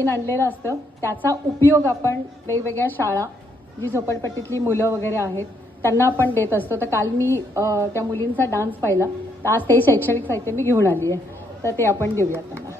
Pen आणलेलं असतं, त्याचा उपयोग आपण वेगवेगळ्या शाळा, जी झोपडपट्टीतली मुलं वगैरे आहेत त्यांना आपण देत असतो. तर काल मी त्या मुलींचा डान्स पाहिला, तर आज ते शैक्षणिक साहित्य मी घेऊन आली आहे, तर ते आपण देऊया त्यांना.